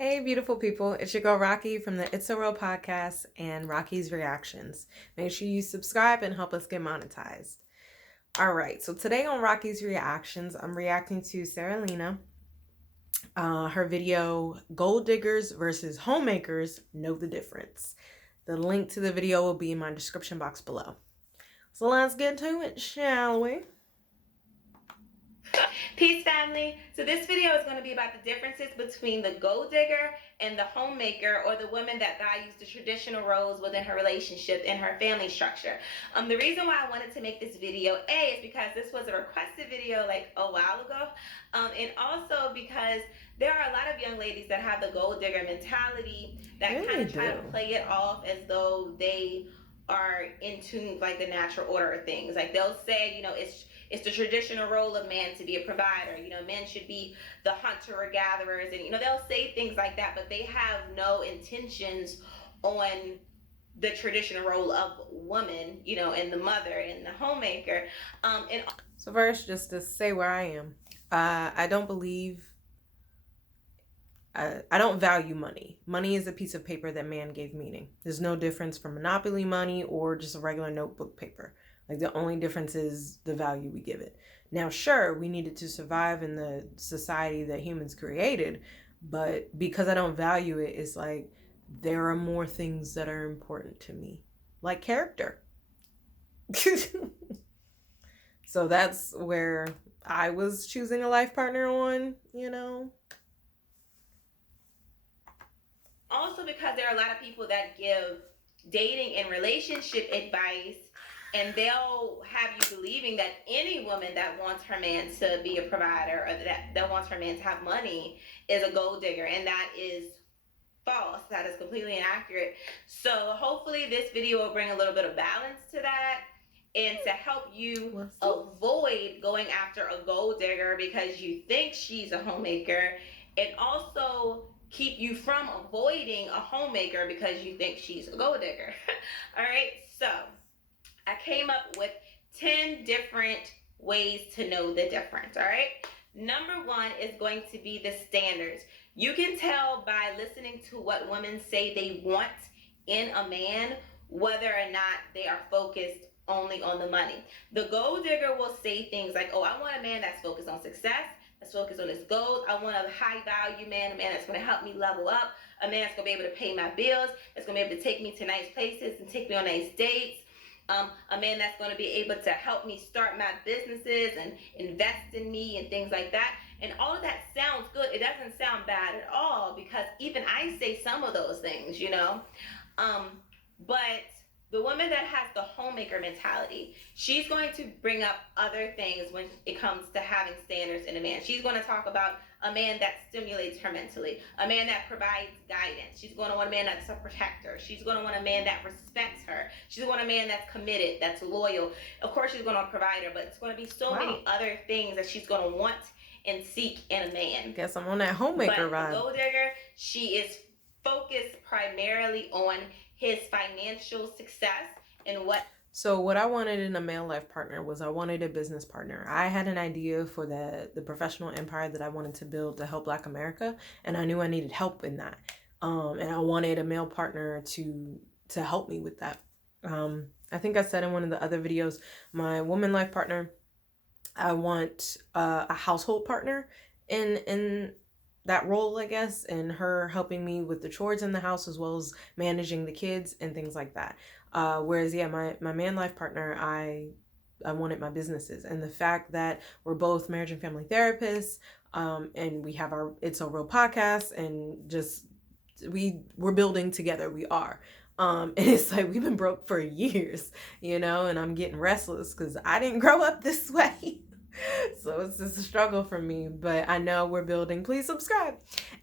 Hey, beautiful people. It's your girl Rocqi from the It's a Real podcast and Rocky's Reactions. Make sure you subscribe and help us get monetized. All right, so today on Rocky's Reactions, I'm reacting to Lena. Her video, Gold Diggers versus Homemakers, Know the Difference. The link to the video will be in my description box below. So let's get to it, shall we? Peace, family. So this video is going to be about the differences between the gold digger and the homemaker, or the woman that values the traditional roles within her relationship and her family structure. The reason why I wanted to make this video, is because this was a requested video like a while ago, and also because there are a lot of young ladies that have the gold digger mentality that kind of try to play it off as though they are in tune with like the natural order of things. Like they'll say, it's the traditional role of man to be a provider. Men should be the hunter or gatherers, and they'll say things like that, but they have no intentions on the traditional role of woman, and the mother and the homemaker. And so first, just to say where I am, I don't believe. I don't value money. Money is a piece of paper that man gave meaning. There's no difference from monopoly money or just a regular notebook paper. Like the only difference is the value we give it. Now, sure, we needed to survive in the society that humans created, but because I don't value it, it's like there are more things that are important to me, like character. So that's where I was choosing a life partner on. also because there are a lot of people that give dating and relationship advice, and they'll have you believing that any woman that wants her man to be a provider, or that wants her man to have money, is a gold digger, and that is false. That is completely inaccurate. So hopefully this video will bring a little bit of balance to that, and to help you avoid going after a gold digger because you think she's a homemaker, and also keep you from avoiding a homemaker because you think she's a gold digger. All right, so I came up with 10 different ways to know the difference. All right, number one is going to be the standards. You can tell by listening to what women say they want in a man whether or not they are focused only on the money. The gold digger will say things like, oh, I want a man that's focused on success, that's focused on his goals. I want a high value man, a man that's going to help me level up, a man that's going to be able to pay my bills, that's going to be able to take me to nice places and take me on nice dates. A man that's going to be able to help me start my businesses and invest in me and things like that. And all of that sounds good. It doesn't sound bad at all, because even I say some of those things, but the woman that has the homemaker mentality, she's going to bring up other things when it comes to having standards in a man. She's going to talk about a man that stimulates her mentally, a man that provides guidance. She's going to want a man that's a protector. She's going to want a man that respects her. She's going to want a man that's committed, that's loyal. Of course, she's going to want a provider, but it's going to be so many other things that she's going to want and seek in a man. Guess I'm on that homemaker vibe. But the gold digger, she is focused primarily on his financial success and what. So what I wanted in a male life partner was I wanted a business partner. I had an idea for the professional empire that I wanted to build to help Black America, and I knew I needed help in that. And I wanted a male partner to help me with that. I think I said in one of the other videos, my woman life partner, I want a household partner in that role, I guess, and her helping me with the chores in the house as well as managing the kids and things like that. Whereas, yeah, my man life partner, I wanted my businesses, and the fact that we're both marriage and family therapists, and we have our It's a Real podcast, and just we're building together. We are. And it's like we've been broke for years, and I'm getting restless because I didn't grow up this way. So it's just a struggle for me, but I know we're building. Please subscribe.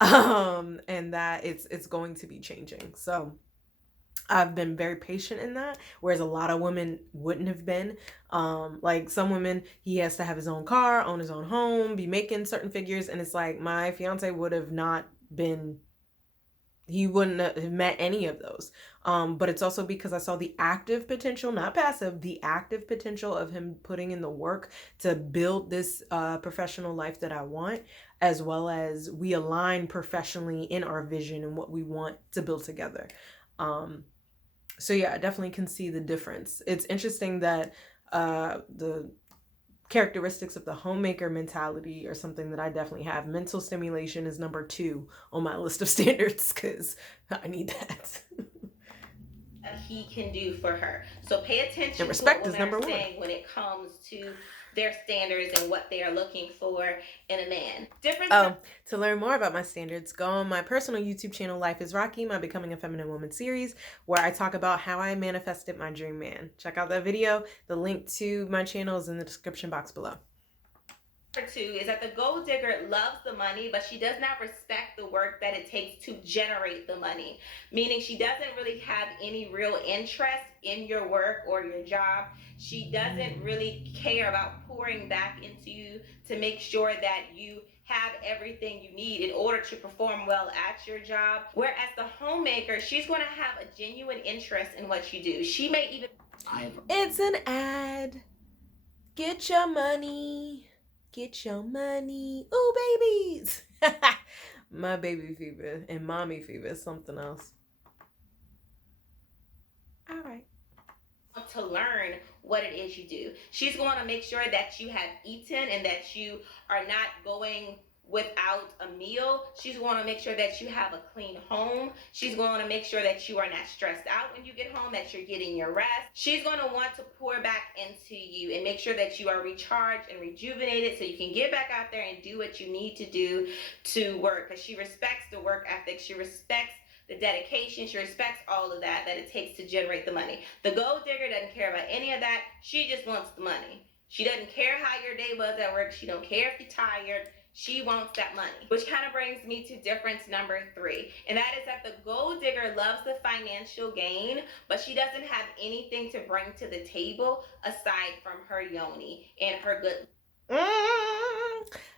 And that it's going to be changing. So I've been very patient in that, whereas a lot of women wouldn't have been. Like some women, he has to have his own car, own his own home, be making certain figures, and it's like my fiance would have not been. He wouldn't have met any of those. But it's also because I saw the active potential, not passive, the active potential of him putting in the work to build this professional life that I want. as well as we align professionally in our vision and what we want to build together. So yeah, I definitely can see the difference. It's interesting that the characteristics of the homemaker mentality are something that I definitely have. Mental stimulation is number 2 on my list of standards because I need that. He can do for her. So pay And attention to what respect is women are number 1. saying when it comes to their standards and what they are looking for in a man. Difference. Oh, to learn more about my standards, go on my personal YouTube channel, Life is Rocqi, my Becoming a Feminine Woman series, where I talk about how I manifested my dream man. Check out that video. The link to my channel is in the description box below. Two is that the gold digger loves the money, but she does not respect the work that it takes to generate the money. Meaning she doesn't really have any real interest in your work or your job. She doesn't really care about pouring back into you to make sure that you have everything you need in order to perform well at your job. Whereas the homemaker, she's going to have a genuine interest in what you do. She may even. It's an ad. Get your money. Get your money. Ooh, babies. My baby fever and mommy fever is something else. All right. To learn what it is you do. She's going to make sure that you have eaten and that you are not going without a meal. She's going to make sure that you have a clean home. She's going to make sure that you are not stressed out when you get home, that you're getting your rest. She's going to want to pour back into you and make sure that you are recharged and rejuvenated so you can get back out there and do what you need to do to work, because she respects the work ethic. She respects the dedication. She respects all of that it takes to generate the money. The gold digger doesn't care about any of that. She just wants the money. She doesn't care how your day was at work. She don't care if you're tired. She wants that money. Which kind of brings me to difference number 3. And that is that the gold digger loves the financial gain, but she doesn't have anything to bring to the table aside from her yoni and her good.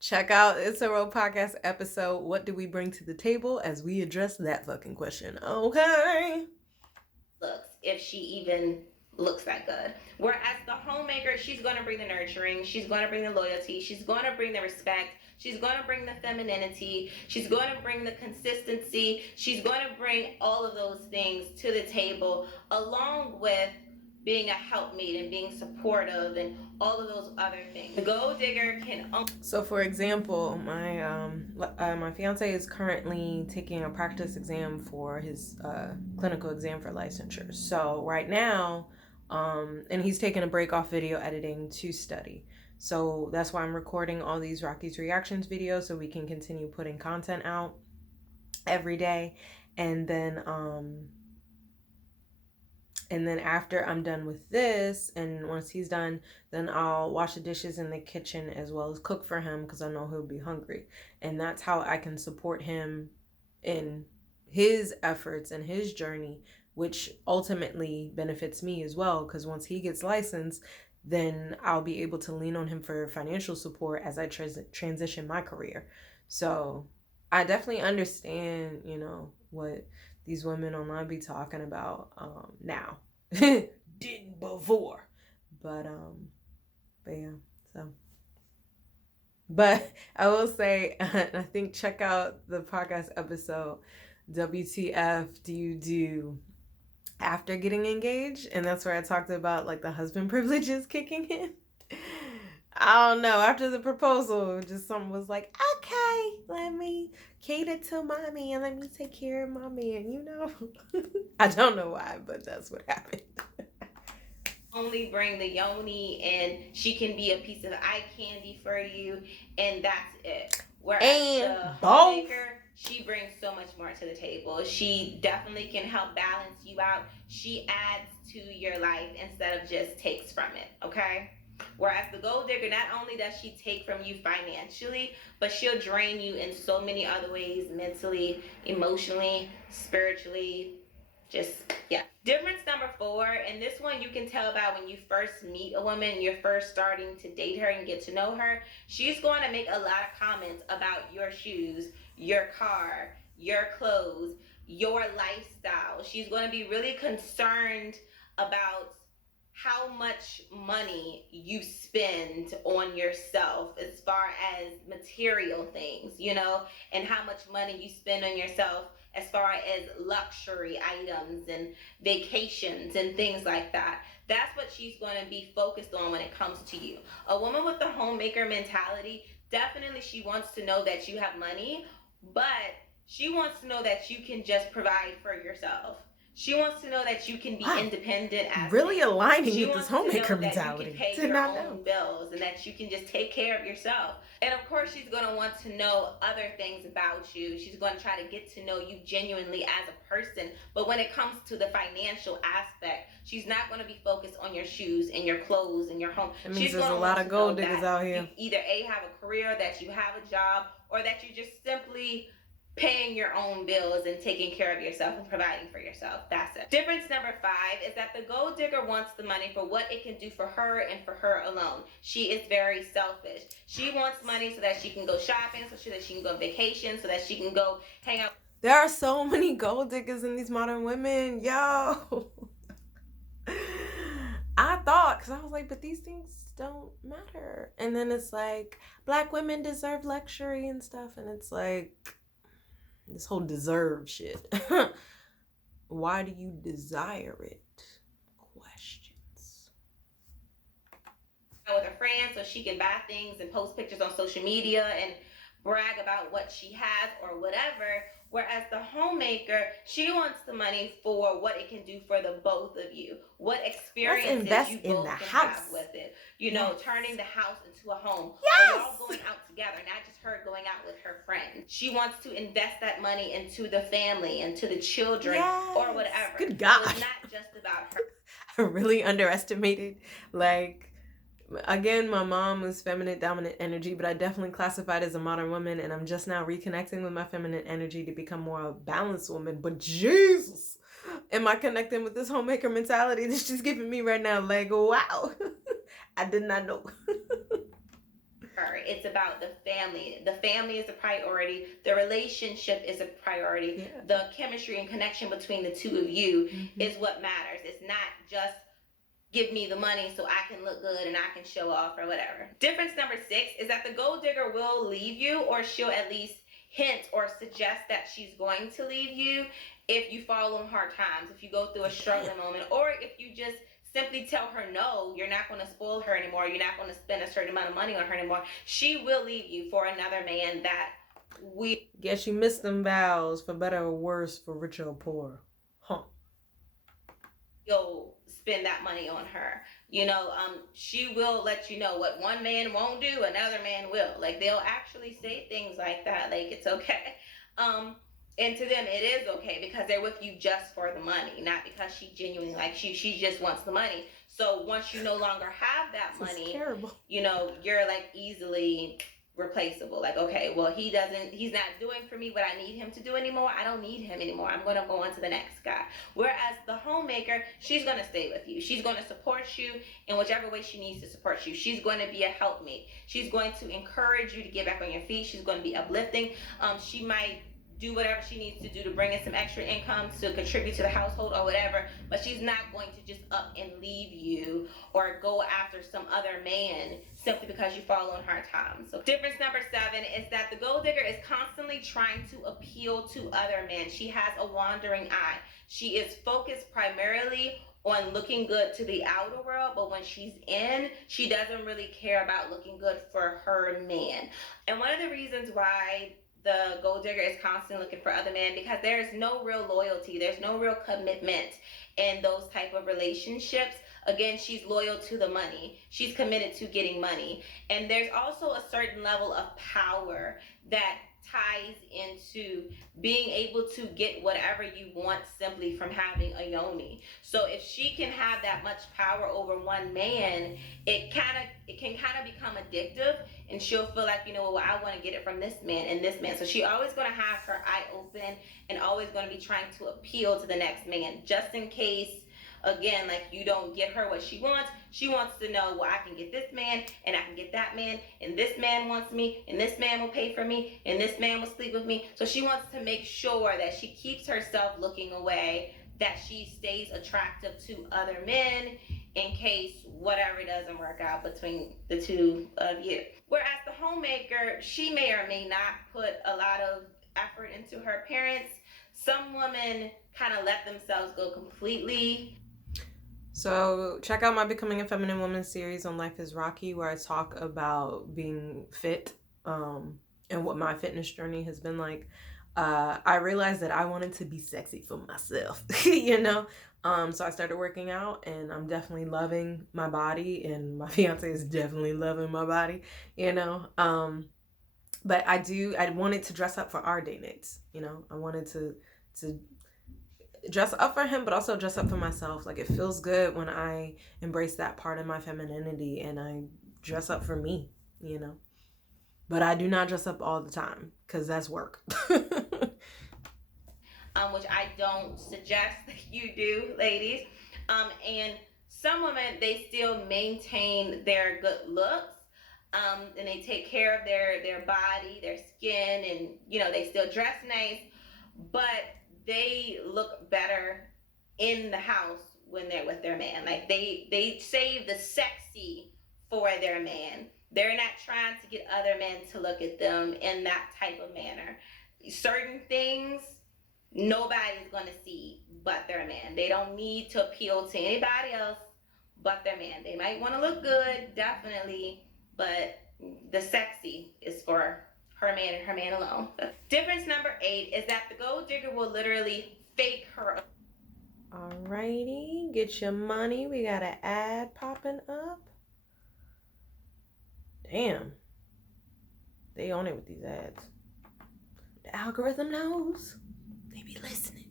Check out It's a Real Podcast episode, What Do We Bring to the Table, as we address that fucking question. Okay. Looks, if she even looks that good. Whereas the homemaker, she's going to bring the nurturing, she's going to bring the loyalty, she's going to bring the respect, she's going to bring the femininity, she's going to bring the consistency, she's going to bring all of those things to the table, along with being a helpmate and being supportive and all of those other things. The gold digger can. So, for example, my fiance is currently taking a practice exam for his clinical exam for licensure. So right now, and he's taking a break off video editing to study. So that's why I'm recording all these Rocqi's reactions videos so we can continue putting content out every day, and then after I'm done with this, and once he's done, then I'll wash the dishes in the kitchen as well as cook for him, because I know he'll be hungry. And that's how I can support him in his efforts and his journey, which ultimately benefits me as well, because once he gets licensed, then I'll be able to lean on him for financial support as I transition my career. So I definitely understand, what these women online be talking about now. Didn't before. But yeah, so. But I will say, I think check out the podcast episode, WTF Do You Do After Getting Engaged? And that's where I talked about like the husband privileges kicking in. I don't know. After the proposal, just someone was like, okay, let me cater to mommy and let me take care of mommy. And I don't know why, but that's what happened. Only bring the yoni, and she can be a piece of eye candy for you, and that's it. Whereas the homemaker, she brings so much more to the table. She definitely can help balance you out. She adds to your life instead of just takes from it, okay? Whereas the gold digger, not only does she take from you financially, but she'll drain you in so many other ways, mentally, emotionally, spiritually, just, yeah. Difference number 4, and this one you can tell about when you first meet a woman, you're first starting to date her and get to know her. She's going to make a lot of comments about your shoes, your car, your clothes, your lifestyle. She's going to be really concerned about how much money you spend on yourself as far as material things, and how much money you spend on yourself as far as luxury items and vacations and things like that. That's what she's going to be focused on when it comes to you. A woman with the homemaker mentality, definitely she wants to know that you have money, but she wants to know that you can just provide for yourself. She wants to know that you can be Wow. independent as Really a man. aligning She with this wants to homemaker know that you can mentality. pay Did your not know. own bills and that you can just take care of yourself. And of course, she's going to want to know other things about you. She's going to try to get to know you genuinely as a person. But when it comes to the financial aspect, she's not going to be focused on your shoes and your clothes and your home. That means She's there's going a to lot want of to gold know diggers that out you here. either A, have a career, that you have a job, or that you just simply paying your own bills and taking care of yourself and providing for yourself. That's it. Difference number 5 is that the gold digger wants the money for what it can do for her and for her alone. She is very selfish. She wants money so that she can go shopping, so that she can go on vacation, so that she can go hang out. There are so many gold diggers in these modern women. Yo. I thought, because I was like, but these things don't matter. And then it's like, black women deserve luxury and stuff. And it's like, this whole deserve shit. Why do you desire it? Questions. With her friends so she can buy things and post pictures on social media and brag about what she has or whatever. Whereas the homemaker, she wants the money for what it can do for the both of you. What experiences you both can have with it. Turning the house into a home. Yes. Or y'all going out together, not just her going out with her friends. She wants to invest that money into the family, into the children, or whatever. Good God. So it's not just about her. I really underestimated, again, my mom was feminine dominant energy, but I definitely classified as a modern woman, and I'm just now reconnecting with my feminine energy to become more a balanced woman. But Jesus, am I connecting with this homemaker mentality that she's giving me right now? Like, wow. I did not know. It's about the family. The family is a priority. The relationship is a priority. Yeah. The chemistry and connection between the two of you is what matters. It's not just give me the money so I can look good and I can show off or whatever. Difference number 6 is that the gold digger will leave you, or she'll at least hint or suggest that she's going to leave you if you fall on hard times, if you go through a struggling moment, or if you just simply tell her no, you're not going to spoil her anymore, you're not going to spend a certain amount of money on her anymore. She will leave you for another man that guess you missed them vows, for better or worse, for richer or poor. You'll spend that money on her. She will let you know what one man won't do, another man will. Like, they'll actually say things like that, like, it's okay. And to them, it is okay because they're with you just for the money, not because she genuinely likes you. She just wants the money. So once you no longer have that money, you're like easily replaceable. Like, okay, well, he's not doing for me what I need him to do anymore. I don't need him anymore. I'm going to go on to the next guy. Whereas the homemaker, she's going to stay with you. She's going to support you in whichever way she needs to support you. She's going to be a helpmate. She's going to encourage you to get back on your feet. She's going to be uplifting. She might do whatever she needs to do to bring in some extra income to contribute to the household or whatever, but she's not going to just up and leave you or go after some other man simply because you fall on hard times. So difference number 7 is that the gold digger is constantly trying to appeal to other men. She has a wandering eye. She is focused primarily on looking good to the outer world, but when she's in, she doesn't really care about looking good for her man. And one of the reasons why the gold digger is constantly looking for other men, because there's no real loyalty, there's no real commitment in those type of relationships. Again, she's loyal to the money. She's committed to getting money. And there's also a certain level of power that ties into being able to get whatever you want simply from having a yoni. So if she can have that much power over one man, it can kind of become addictive, and she'll feel like, well, I want to get it from this man and this man. So she always going to have her eye open and always going to be trying to appeal to the next man, just in case, again, like, you don't get her what she wants. She wants to know, well, I can get this man and I can get that man, and this man wants me, and this man will pay for me, and this man will sleep with me. So she wants to make sure that she keeps herself looking away, that she stays attractive to other men, in case whatever doesn't work out between the two of you. Whereas the homemaker, she may or may not put a lot of effort into her appearance. Some women kind of let themselves go completely. So check out my Becoming a Feminine Woman series on Life is Rocqi, where I talk about being fit, and what my fitness journey has been like. I realized that I wanted to be sexy for myself, you know. So I started working out, and I'm definitely loving my body, and my fiance is definitely loving my body, you know. But I wanted to dress up for our date nights, you know. I wanted to dress up for him, but also dress up for myself. Like, it feels good when I embrace that part of my femininity and I dress up for me, you know. But I do not dress up all the time because that's work. Which I don't suggest that you do, ladies. And some women, they still maintain their good looks. And they take care of their body, their skin, and they still dress nice, but they look better in the house when they're with their man. Like, they save the sexy for their man. They're not trying to get other men to look at them in that type of manner. Certain things nobody's going to see but their man. They don't need to appeal to anybody else but their man. They might want to look good, definitely, but the sexy is for her man and her man alone. Difference number 8 is that the gold digger will literally fake her. Alrighty, get your money. We got an ad popping up. Damn, they on it with these ads. The algorithm knows. They be listening.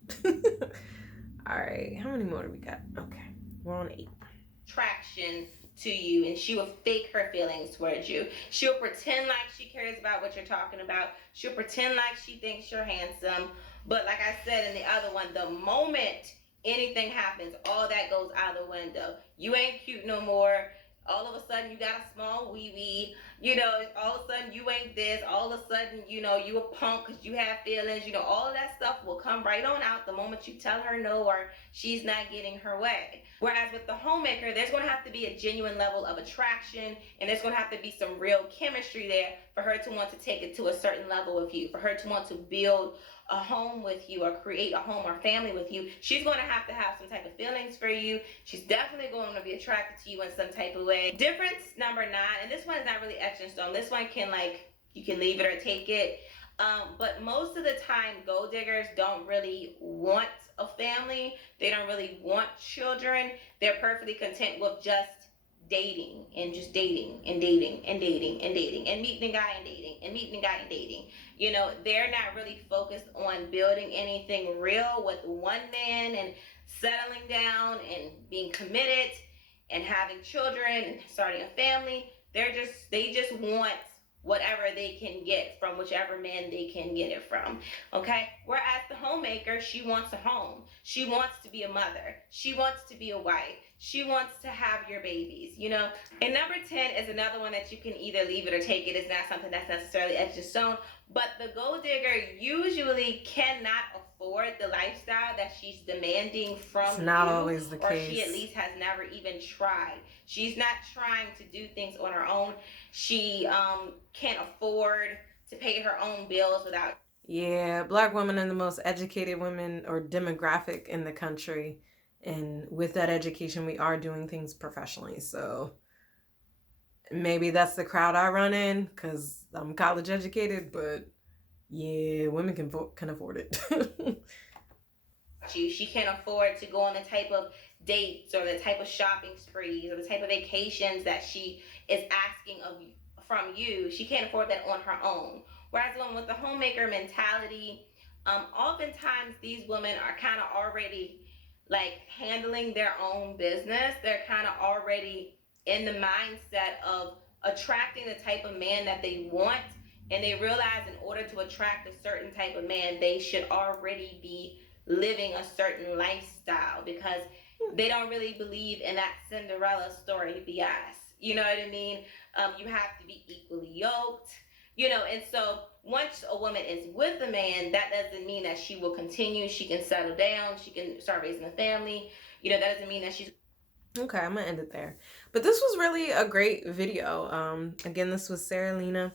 All right, how many more do we got? Okay, we're on 8. Attraction to you, and she will fake her feelings towards you. She'll pretend like she cares about what you're talking about. She'll pretend like she thinks you're handsome. But like I said in the other one, the moment anything happens, all that goes out the window. You ain't cute no more. All of a sudden you got a small wee wee. All of a sudden you ain't this. All of a sudden, you a punk because you have feelings. All of that stuff will come right on out the moment you tell her no, or she's not getting her way. Whereas with the homemaker, there's going to have to be a genuine level of attraction, and there's going to have to be some real chemistry there for her to want to take it to a certain level with you, for her to want to build a home with you or create a home or family with you. She's going to have some type of feelings for you. She's definitely going to be attracted to you in some type of way. Difference number 9, and this one is not really etched in stone. This one can, you can leave it or take it. But most of the time, gold diggers don't really want a family. They don't really want children. They're perfectly content with just dating and just dating and dating and dating and dating and meeting a guy and dating and meeting a guy and dating. They're not really focused on building anything real with one man and settling down and being committed and having children and starting a family. They just want whatever they can get from whichever man they can get it from. Okay? Whereas the homemaker, she wants a home. She wants to be a mother. She wants to be a wife. She wants to have your babies. And number 10 is another one that you can either leave it or take it. It's not something that's necessarily etched in stone. But the gold digger usually cannot afford the lifestyle that she's demanding from It's not you, always the or case. she at least has never even tried. She's not trying to do things on her own. She can't afford to pay her own bills without. Yeah, Black women are the most educated women or demographic in the country. And with that education, we are doing things professionally. So maybe that's the crowd I run in because I'm college educated. But yeah, women can afford it. She can't afford to go on the type of dates or the type of shopping sprees or the type of vacations that she is asking from you. She can't afford that on her own. Whereas one with the homemaker mentality, oftentimes these women are kind of already handling their own business. They're kind of already in the mindset of attracting the type of man that they want, and they realize in order to attract a certain type of man, they should already be living a certain lifestyle, because they don't really believe in that Cinderella story BS. You know what I mean? You have to be equally yoked. And so once a woman is with a man, that doesn't mean that she will continue. She can settle down. She can start raising a family. That doesn't mean that she's Okay, I'm gonna end it there. But this was really a great video. Again, this was Sarah, Lena,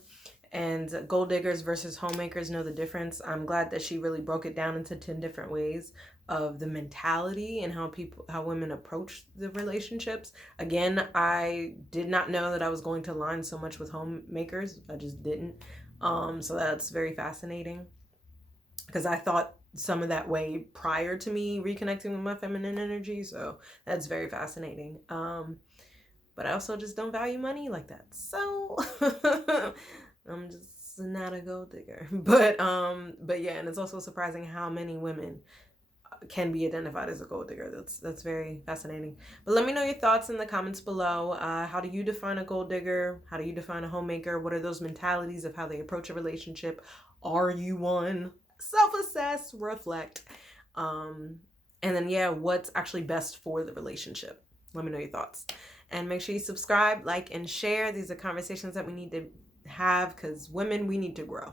and gold diggers versus homemakers know the difference. I'm glad that she really broke it down into 10 different ways of the mentality and how women approach the relationships. Again, I did not know that I was going to align so much with homemakers. I just didn't. So that's very fascinating because I thought some of that way prior to me reconnecting with my feminine energy. So that's very fascinating. But I also just don't value money like that. So I'm just not a gold digger. But yeah, and it's also surprising how many women can be identified as a gold digger. That's very fascinating. But let me know your thoughts in the comments below. How do you define a gold digger? How do you define a homemaker? What are those mentalities of how they approach a relationship? Are you one? Self-assess, reflect. And then yeah, what's actually best for the relationship? Let me know your thoughts. And make sure you subscribe, like, and share. These are conversations that we need to have because women, we need to grow.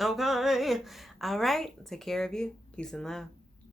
Okay. All right. Take care of you. Peace and love.